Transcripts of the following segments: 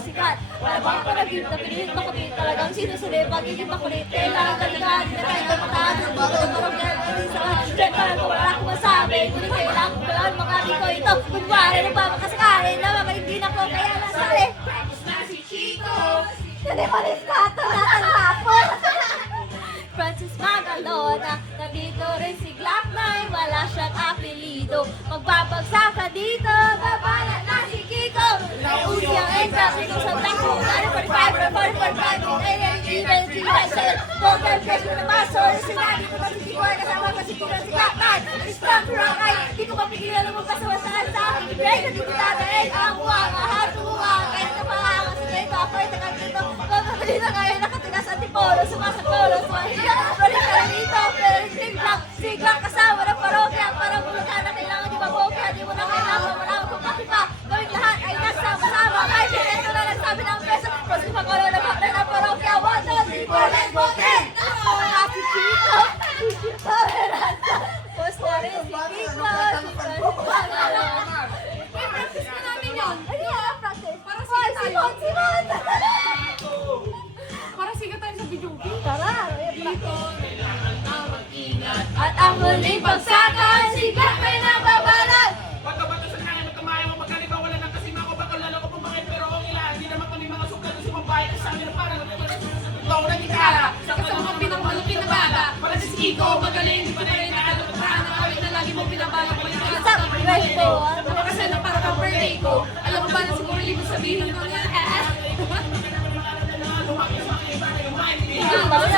sikat. Para bang panagin na pinilit makulit talagang sinusulit. Pagiging makulit, kailangan talagaan na kahit ang mataas. Parang gano'n sa syempre kung wala akong masabi. Ngunit kailangan ko kailangan makati ko ito. Kunwari na ba makasakali na hindi na po kaya nasali. Tapos na si Chico. Nalipalis ka ito na ang hapon. Francis Magalona, nandito rin si Glock 9, wala siyang apelido. Magbabagsak ka dito, babalat na si Kiko. Nausi ang exam, ito sa takbo, 45, 45, even si Wessel. Poker face mo na maso, sinabi ko na si Kiko, kasama pa si Kiko, si Glock 9. Stop rock ay, di ko mapigilan na magpasawasahan sa aking break. Hindi ko tatayin ang uwang, ahatuwang, kahit napahangan si Kiko, ako'y tagal dito. Pagkakali na ngayon, nakatigas antipolo, sumasapolo, sumahilang. Balik ka dito, pero siglang kasama ng parokya. Parang bulaga na kailangan di mabokya. Di mo na kailangan, wala akong pakipa. Gawing lahat ay nagsama-sama. Kahit ito na nagsabi ng peso. Pros di magkalo na bakit ng parokya. 1, 2, 3, 4, let's go, 10! Happy Chico! Toleranza! Post na rin si Kiko! I-practice na namin yun! Ano yung practice? Para Simon! Para sigat tayo sa video. Tara! Dito, kailangan na mag-ingat. At ang huling pagsakan, sigat may nababalag! Pagkabato sa kanya, magkamayo mo magkaliba, wala nang kasima ko, bakal lalo ko pumakit, pero ang ilan, hindi naman kami mga sukat, si Mabay, sa amin na parang ikaw na gitara, sa Kasama mo pinakamalaki na bata. Para si Kiko, magaling, di pa na rin nakatatahan. Nakawit na lagi mo pinabalak ko yung What's up, birthday? napakasal na para kang birthday ko. Alam mo ba na siguro libo sabihin ko na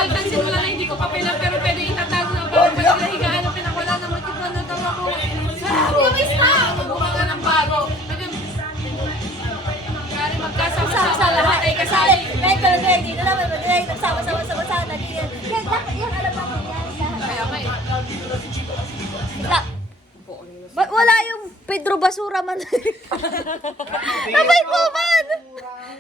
Pansin mo lang hindi ko papel pero pwede itatago na ba? Pag nahigaan na pinakwala na multiple na daw ako. Lumis na! Magbuka ka ng bago. Kari magkasama sa lahat ay kasali. Mental ready na naman, mag-ready, nagsama-sama sa nagiging. Yan, dapat yan, alam namin yan. Kaya may. Ba't wala yung Pedro Basura man? Sabay po man!